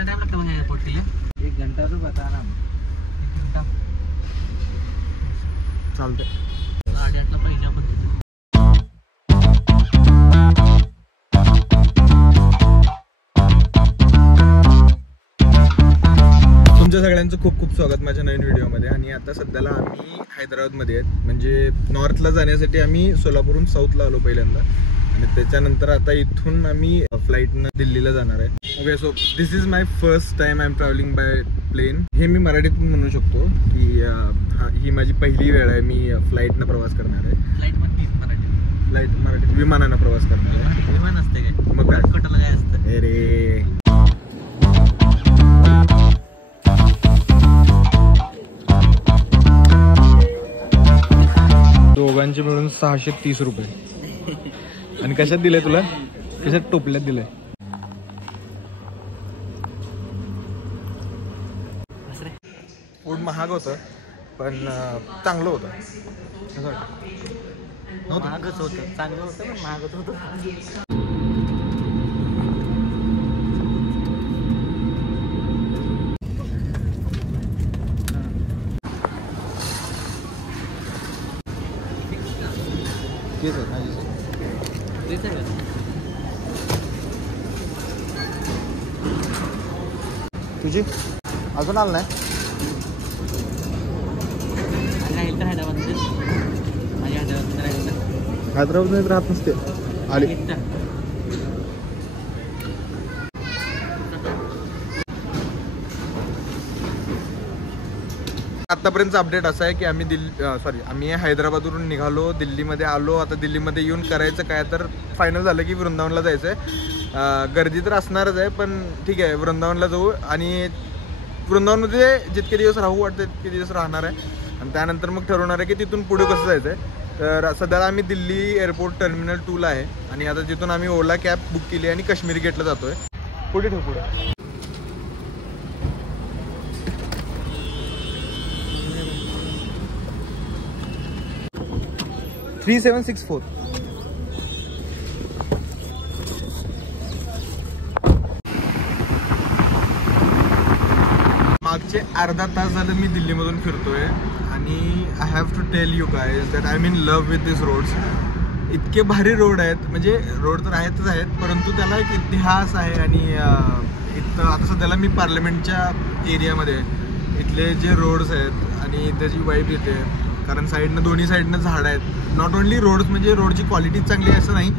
कितना टाइम लगता है एयरपोर्ट के लिए? 1 घंटा तो बता रहा हूँ. 1 घंटा चालतंय. 8:30ला पाहिजे आपण तिथे. तुमच्या सगळ्यांचं खूप खूप स्वागत माझ्या नवीन व्हिडिओमध्ये. आणि आता सध्याला आम्ही हैदराबादमध्ये आहेत. म्हणजे नॉर्थला जाण्यासाठी आम्ही सोलापूरहून साऊथला आलो पहिल्यांदा आणि त्याच्यानंतर आता इथून आम्ही फ्लाईटनं दिल्लीला जाणार आहे. Okay, so this is my first time I am travelling by plane. हे मी मराठीतून म्हणू शकतो की ही माझी पहिली वेळ आहे मी फ्लाईटनं प्रवास करणार आहे. फ्लाईट मराठीत विमानानं प्रवास करणार आहे. विमान असते काय? मग काय कटला काय असतं? अरे दोघांचे मिळून 630 रुपये. आणि कशात दिलंय तुला? कशात टोपल्यात दिलंय? फूड महाग होतं पण चांगलं होतं. महागच होतं, चांगलं होतं पण महागच होतं. तुझी अजून आलं नाही? राहील तर हैदराबादमध्ये. माझ्या हैदराबादमध्ये राहील तर. हैदराबादमध्ये राहत नसते आली. आतापर्यंतचा अपडेट असा आहे की आम्ही हैदराबादवरून निघालो, दिल्लीमध्ये आलो. आता दिल्लीमध्ये येऊन करायचं काय तर फायनल झालं की वृंदावनला जायचं आहे. गर्दी तर असणारच आहे पण ठीक आहे, वृंदावनला जाऊ. आणि वृंदावनमध्ये जितके दिवस राहू वाटतं तितके दिवस राहणार आहे आणि त्यानंतर मग ठरवणार आहे की तिथून पुढे कसं जायचं आहे. तर सध्याला आम्ही दिल्ली एअरपोर्ट टर्मिनल 2ला आहे आणि आता तिथून आम्ही ओला कॅब बुक केली आणि काश्मीरी गेटला जातो आहे. पुढे ठेव पुढे. $3764. मागचे अर्धा तास झालं मी दिल्लीमधून फिरतोय आणि I have to tell you guys that I am in love with this roads. इतके भारी रोड आहेत, म्हणजे रोड तर आहेतच आहेत परंतु त्याला एक इतिहास आहे. आणि इथं आता सध्याला मी पार्लमेंटच्या एरियामध्ये इथले जे रोड्स आहेत आणि त्याची वाईब येते कारण दोन्ही साईडनं झाडं आहेत. नॉट ओनली रोड्स, म्हणजे रोडची क्वालिटी चांगली आहे असं नाही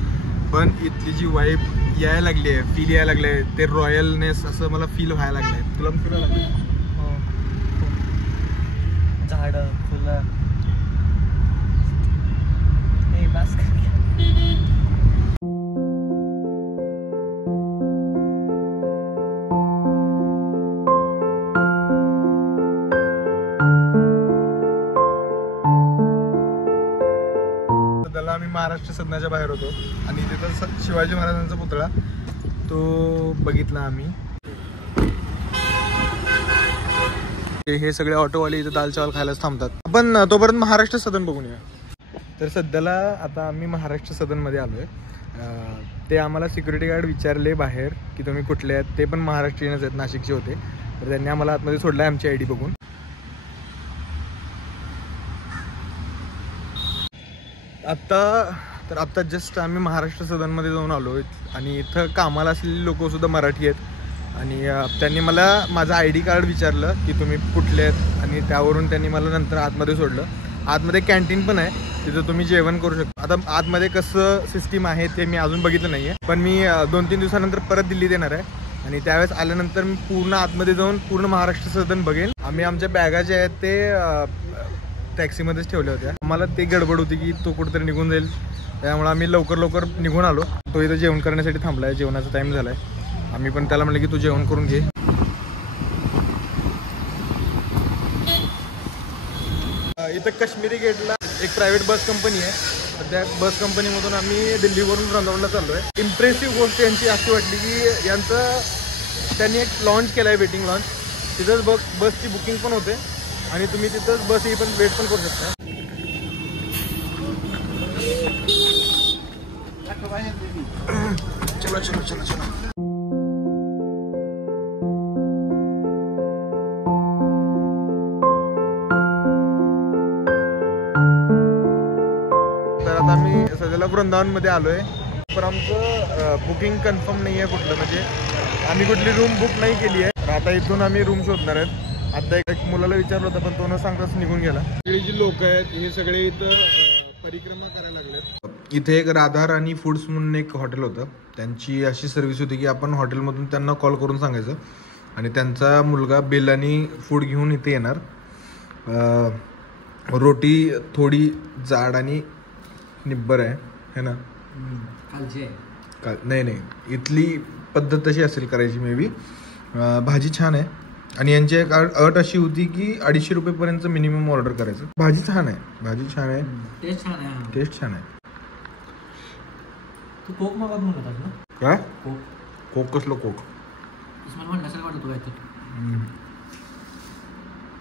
पण इथली जी वाईब यायला लागली आहे, फील यायला लागलं आहे, ते रॉयलनेस असं मला फील व्हायला लागलं आहे. तुला फील व्हायला लागलं? झाडं फुलं हे बस. सध्याला आम्ही महाराष्ट्र सदनाच्या बाहेर होतो आणि तिथं शिवाजी महाराजांचा पुतळा तो बघितला आम्ही. हे सगळे ऑटोवाले इथं दाल चावल खायलाच थांबतात. आपण तोपर्यंत महाराष्ट्र सदन बघून या. तर सध्याला आता आम्ही महाराष्ट्र सदनमध्ये आलो आहे. ते आम्हाला सिक्युरिटी गार्ड विचारले बाहेर की तुम्ही कुठले आहेत. ते पण महाराष्ट्रीयनच आहेत, नाशिकचे होते. तर त्यांनी आम्हाला आतमध्ये सोडलं आमची ID बघून. आत्ता जस्ट आम्ही महाराष्ट्र सदनमध्ये जाऊन आलो आणि इथं कामाला असलेली लोकंसुद्धा मराठी आहेत. आणि त्यांनी मला माझं ID कार्ड विचारलं की तुम्ही कुठले आहेत आणि त्यावरून त्यांनी मला नंतर आतमध्ये सोडलं. आतमध्ये कॅन्टीन पण आहे, तिथं तुम्ही जेवण करू शकता. आता आतमध्ये कसं सिस्टीम आहे ते मी अजून बघितलं नाही आहे पण मी 2-3 दिवसानंतर परत दिल्लीत येणार आहे आणि त्यावेळेस आल्यानंतर मी पूर्ण आतमध्ये जाऊन पूर्ण महाराष्ट्र सदन बघेन. आम्ही आमच्या बॅगा जे आहेत ते टॅक्सीमध्येच ठेवल्या होत्या. आम्हाला ते गडबड होती की तो कुठेतरी निघून जाईल, त्यामुळे आम्ही लवकर निघून आलो. तो इथं जेवण करण्यासाठी थांबला आहे, जेवणाचा टाईम झाला आहे. आम्ही पण त्याला म्हटलं की तू जेवण करून घे. इथं काश्मीरी गेटला एक प्रायव्हेट बस कंपनी आहे. त्या बस कंपनीमधून आम्ही दिल्लीवरून वृंदावनला चाललो आहे. इम्प्रेसिव्ह गोष्ट यांची अशी वाटली की त्यांनी एक लॉन्च केलं आहे, वेटिंग लॉन्च. तिथंच बसची बुकिंग पण होते आणि तुम्ही तिथंच बस ही पण वेट पण करू शकता. चलो चलो चलो चलो. सध्याला वृंदावनमध्ये आलो आहे. पण आमचं बुकिंग कन्फर्म नाही आहे कुठलं, म्हणजे आम्ही कुठली रूम बुक नाही केली आहे. तर आता इथून आम्ही रूम शोधणार आहेत. आता एक मुलाला विचारलं होतं पण तो न सांगताच निघून गेला. सगळी जी लोक आहेत हे सगळे इथं परिक्रमा करायला लागलेत. इथे एक राधा राणी फूड्स म्हणून एक हॉटेल होतं. त्यांची अशी सर्व्हिस होती की आपण हॉटेलमधून त्यांना कॉल करून सांगायचं आणि त्यांचा मुलगा बिल आणि फूड घेऊन इथे येणार. रोटी थोडी जाड आणि निब्बर आहे ना. नाही इथली पद्धत तशी असेल करायची मे बी. भाजी छान आहे आणि यांची एक अट अशी होती की 250 रुपयेपर्यंत मिनिमम ऑर्डर करायचं. भाजी छान आहे, टेस्ट छान आहे. तू कोक मागत म्हणत होतास ना? काय कोक कोक कसलं कोक? मला म्हणण्यासारखं वाटतं तुला इथं.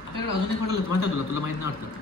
आपल्याकडे अजून एक म्हटलं माहिती तुला माहित नाही वाटतं.